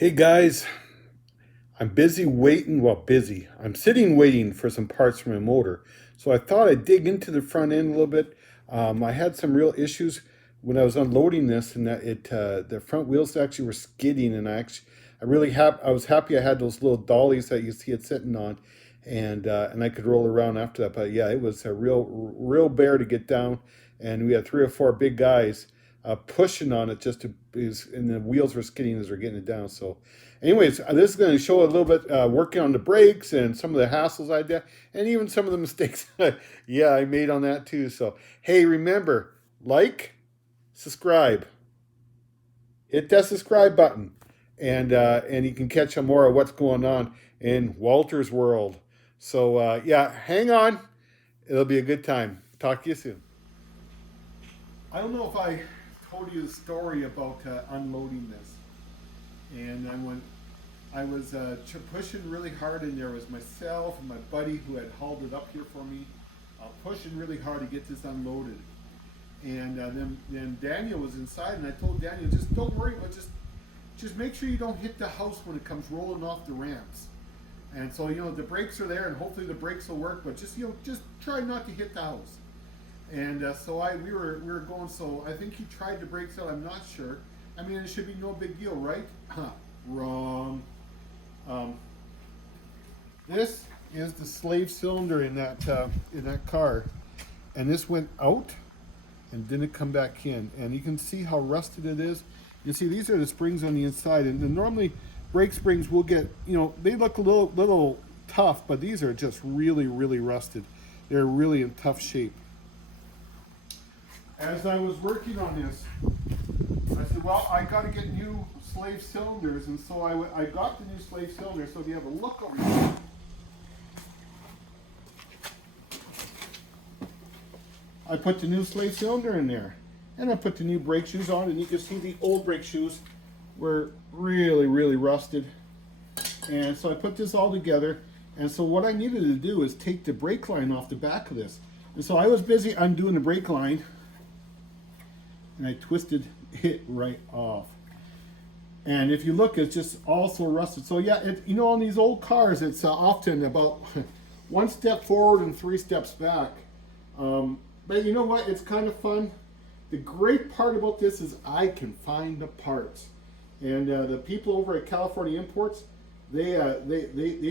Hey guys, I'm busy waiting. Well, busy. I'm sitting waiting for some parts for my motor. So I thought I'd dig into the front end a little bit. I had some real issues when I was unloading this, and that the front wheels actually were skidding, and I was happy I had those little dollies that you see it sitting on, and I could roll around after that. But yeah, it was a real bear to get down, and we had three or four big guys pushing on it just to is and the wheels were skidding as we're getting it down. So anyways, this is going to show a little bit working on the brakes and some of the hassles I did, and even some of the mistakes, yeah, I made on that too. So, hey, remember, like, subscribe, hit that subscribe button, and you can catch some more of what's going on in Walter's world. So, yeah, hang on, it'll be a good time. Talk to you soon. I don't know if I told you the story about unloading this, and I was pushing really hard in there. It was myself and my buddy who had hauled it up here for me, pushing really hard to get this unloaded. And then Daniel was inside, and I told Daniel, just don't worry about just make sure you don't hit the house when it comes rolling off the ramps. And so the brakes are there, and hopefully the brakes will work, but just try not to hit the house. And so we were going. So I think he tried the brakes out. I'm not sure. I mean, it should be no big deal, right? Huh, wrong. Um, this is the slave cylinder in that car, and this went out and didn't come back in. And you can see how rusted it is. You see, these are the springs on the inside, and normally brake springs will get, they look a little tough, but these are just really, really rusted. They're really in tough shape. As I was working on this, I said, well, I got to get new slave cylinders, and so I got the new slave cylinder. So if you have a look over here, I put the new slave cylinder in there, and I put the new brake shoes on, and you can see the old brake shoes were really, really rusted. And so I put this all together, and so what I needed to do is take the brake line off the back of this. And so I was busy undoing the brake line, and I twisted it right off. And if you look, it's just also rusted. So yeah, on these old cars, it's often about one step forward and three steps back. But you know what? It's kind of fun. The great part about this is I can find the parts. And the people over at California Imports, they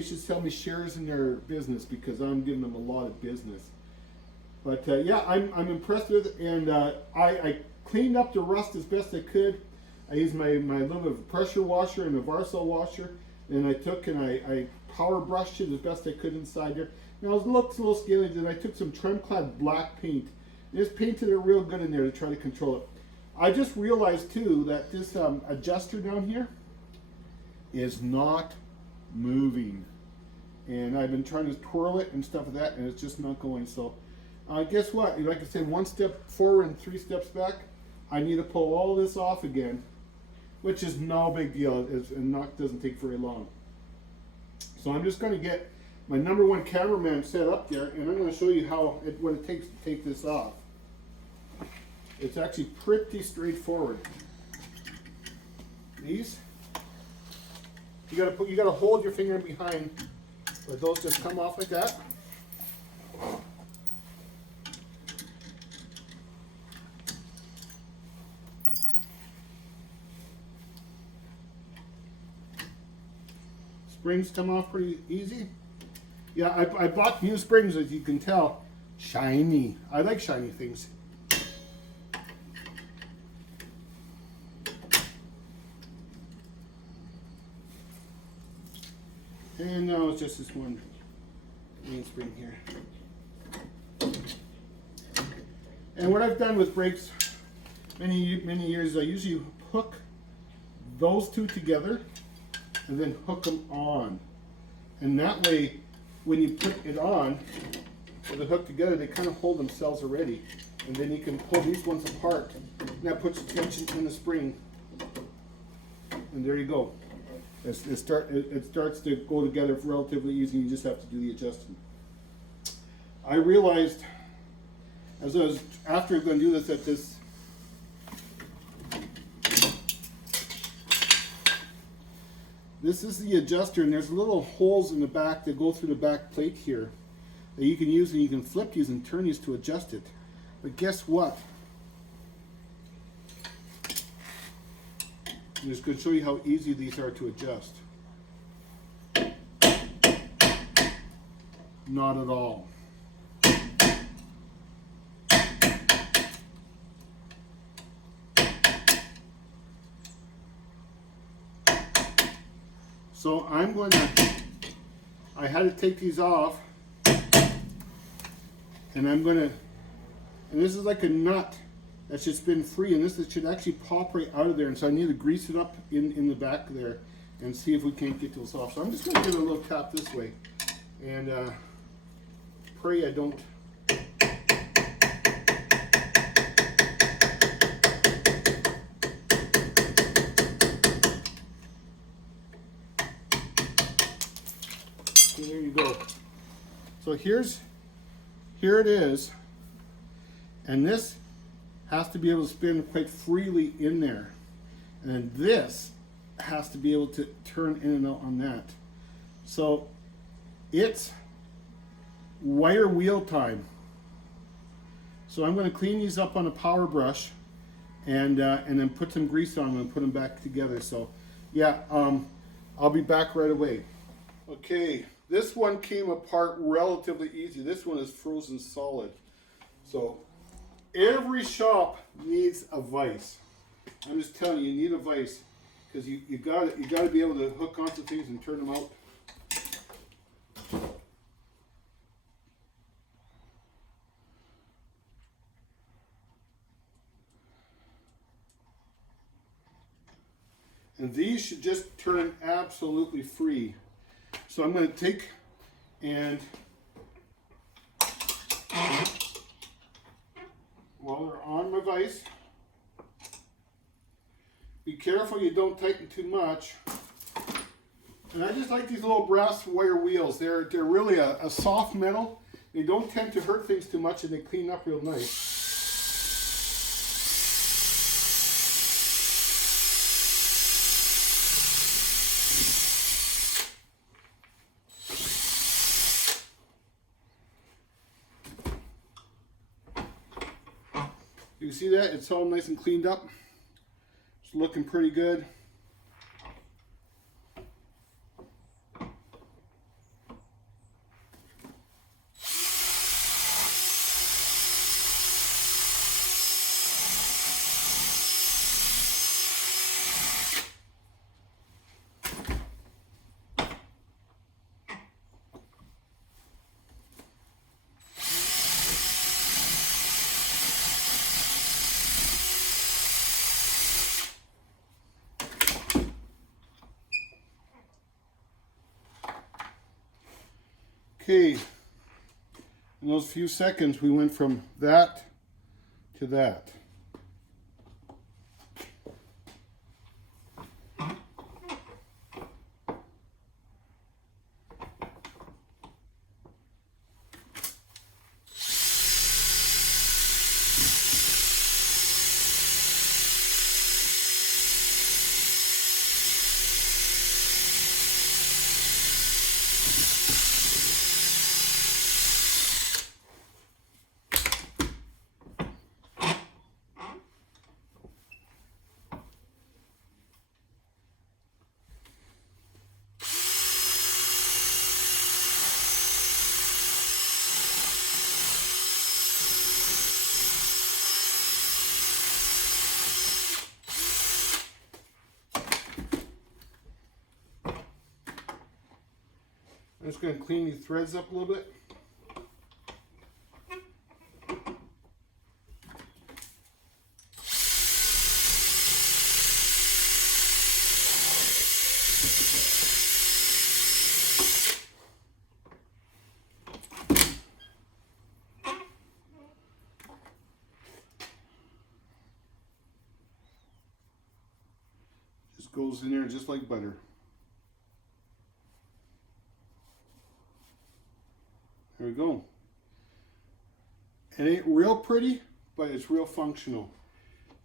should sell me shares in their business because I'm giving them a lot of business. But yeah, I'm impressed with it, and I cleaned up the rust as best I could. I used my little bit of pressure washer and a Varsol washer, and I took and I power brushed it as best I could inside there. Now it looks a little scaly, and I took some Tremclad black paint and just painted it real good in there to try to control it. I just realized too that this adjuster down here is not moving, and I've been trying to twirl it and stuff like that, and it's just not going. So guess what? Like I said, one step forward and three steps back. I need to pull all this off again, which is no big deal, and doesn't take very long. So I'm just going to get my number one cameraman set up there, and I'm going to show you what it takes to take this off. It's actually pretty straightforward. These, you gotta hold your finger behind, but those just come off like that. Springs come off pretty easy. Yeah, I bought new springs, as you can tell. Shiny. I like shiny things. And now it's just this one main spring here. And what I've done with brakes many years, I usually hook those two together and then hook them on. And that way, when you put it on, with the hook together, they kind of hold themselves already. And then you can pull these ones apart. And that puts tension in the spring. And there you go. It starts to go together relatively easy. You just have to do the adjustment. I realized, after I'm going to do this, that This is the adjuster, and there's little holes in the back that go through the back plate here that you can use, and you can flip these and turn these to adjust it. But guess what? I'm just going to show you how easy these are to adjust. Not at all. So I had to take these off, and and this is like a nut that's just been free, and this should actually pop right out of there, and so I need to grease it up in the back there and see if we can't get those off. So I'm just going to give it a little tap this way, and pray I don't. There you go. So here it is, and this has to be able to spin quite freely in there, and then this has to be able to turn in and out on that. So it's wire wheel time. So I'm going to clean these up on a power brush, and then put some grease on them and put them back together. So yeah, I'll be back right away. Okay, this one came apart relatively easy. This one is frozen solid. So every shop needs a vise. I'm just telling you, you need a vise, because you gotta be able to hook onto things and turn them out. And these should just turn absolutely free. So I'm going to take and while they're on my vise, be careful you don't tighten too much. And I just like these little brass wire wheels. They're really a soft metal. They don't tend to hurt things too much, and they clean up real nice. You see that? It's all nice and cleaned up. It's looking pretty good. Okay, in those few seconds we went from that to that. I'm just going to clean these threads up a little bit. Just goes in there just like butter. There we go. It ain't real pretty, but it's real functional.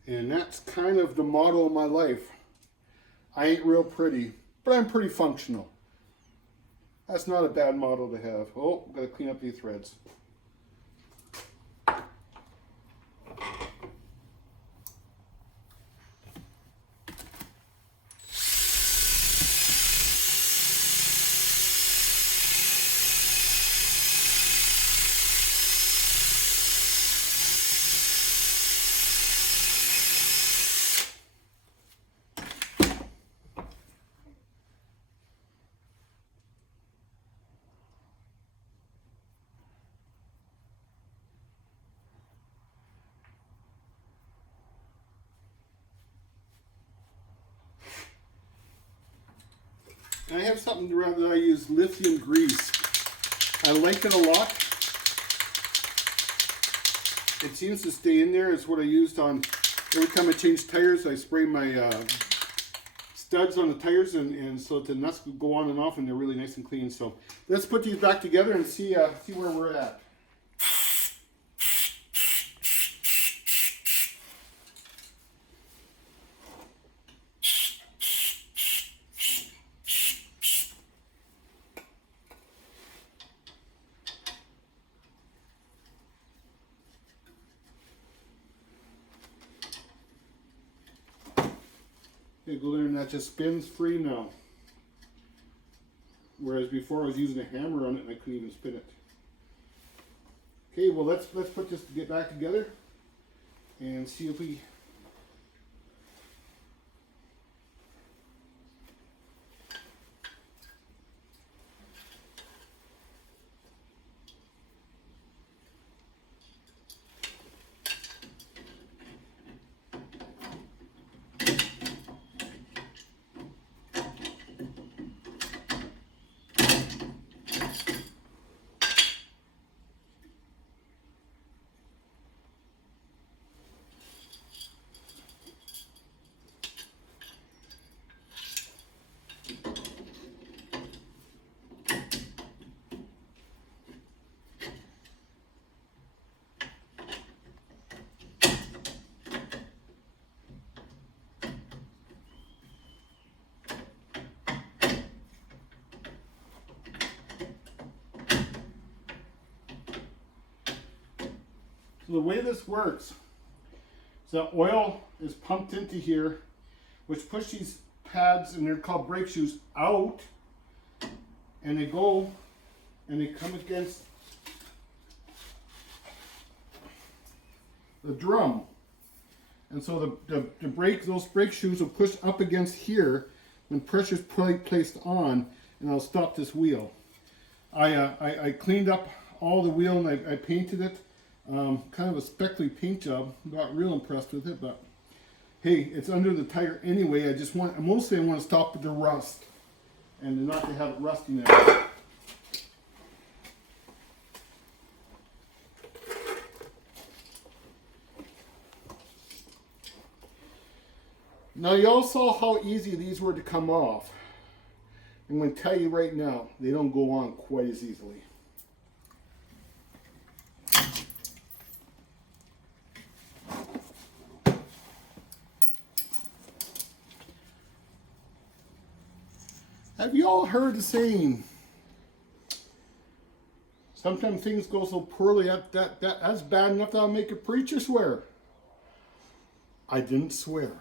And that's kind of the motto of my life. I ain't real pretty, but I'm pretty functional. That's not a bad model to have. Oh, gotta clean up these threads. And I have something around that I use lithium grease. I like it a lot. It seems to stay in there. It's what I used on every time I change tires. I spray my studs on the tires, and so the nuts go on and off, and they're really nice and clean. So let's put these back together and see where we're at. Okay, go there and that just spins free now. Whereas before I was using a hammer on it and I couldn't even spin it. Okay, well let's put this get back together and see if we So the way this works is that oil is pumped into here, which push these pads, and they're called brake shoes, out, and they go and they come against the drum. And so those brake shoes will push up against here when pressure's placed on, and I'll stop this wheel. I cleaned up all the wheel and I painted it. Kind of a speckly paint job. Got real impressed with it, but hey, it's under the tire anyway. Mostly I want to stop the rust and not to have it rusting there. Now y'all saw how easy these were to come off. I'm going to tell you right now, they don't go on quite as easily. Have you all heard the saying, sometimes things go so poorly that's bad enough that I'll make a preacher swear? I didn't swear.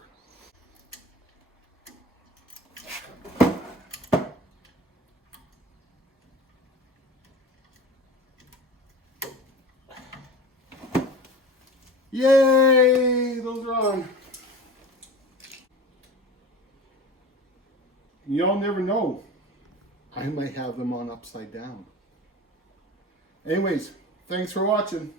Yay! Those are on. Y'all never know. I might have them on upside down. Anyways, thanks for watching.